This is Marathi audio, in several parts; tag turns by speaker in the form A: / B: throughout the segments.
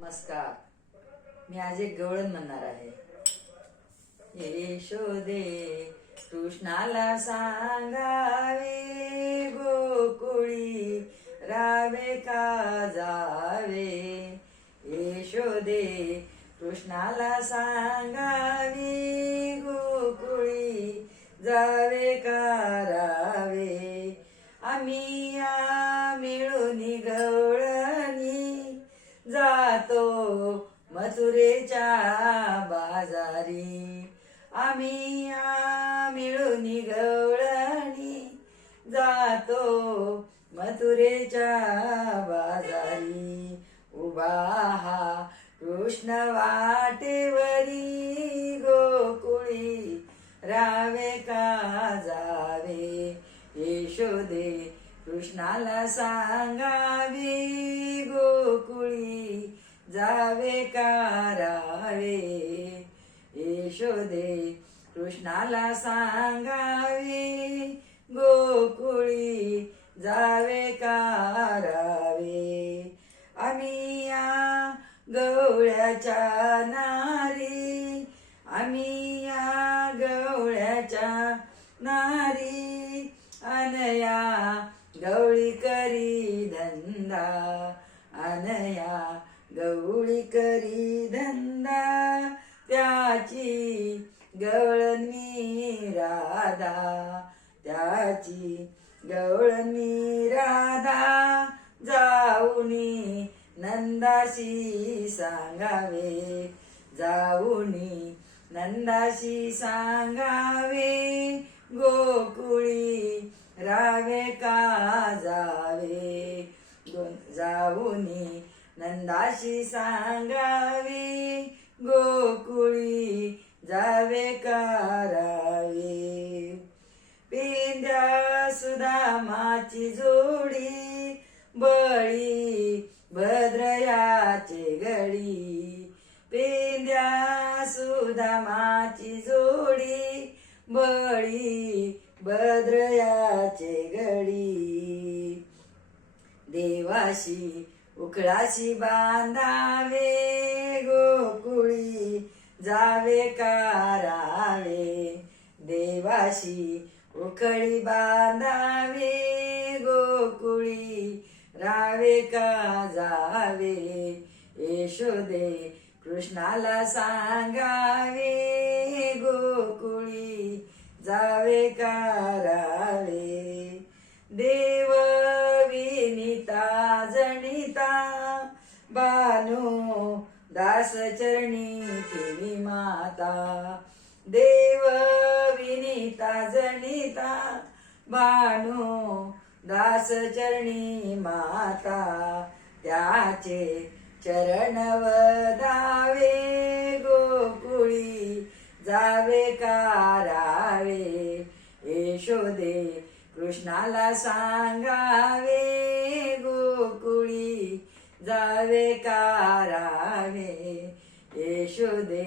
A: नमस्कार मी आज एक गवळण म्हणणार आहे दे कृष्णाला सांगावे गोकुळी रावे का जावे दे कृष्णाला सांगावी गोकुळी जावे का रावे आम्ही मथुरेच्या बाजारी आम्ही मिळून गवळणी जातो मथुरेच्या बाजारी उभा हा कृष्ण वाटेवरी गोकुळी रावे का जावे यशोदे कृष्णाला सांगावी गोकुळी जावे कारावे यशोदे कृष्णाला सांगावे, गोकुळी जावे कारावे आम्ही या गवळ्याच्या नारी आम्ही या गवळ्याच्या नारी त्याची मी राधा त्याची मी राधा जाऊनी नंदाशी सांगावे जाऊनी नंदाशी सांगावे गोकुळी रावे का जावे जाऊनी नंदाशी सांगावी गोकुळी जावे कारावे पेंद्या सुदामाची जोडी बळी भद्रयाचे गडी पेंद्या सुदामाची जोडी बळी भद्रयाचे गडी देवाशी उकळाशी बांधावे गोकुळी जावे कारावे देवाशी उकळी बांधावे गोकुळी रावे का जावे येशोदे कृष्णाला सांगावे गोकुळी जावे का दास चरणी केली माता देव विनीता जनिता भानू दास चरणी माता त्याचे चरणव दावे गोकुळी जावे कारावे यशोदे कृष्णाला सांगावे गोकुळी जावे कारावे येशुदे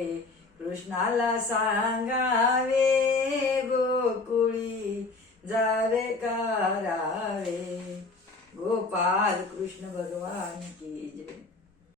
A: कृष्णाला सांगावे गोकुळी जावे कारावे गोपाल कृष्ण भगवान की जय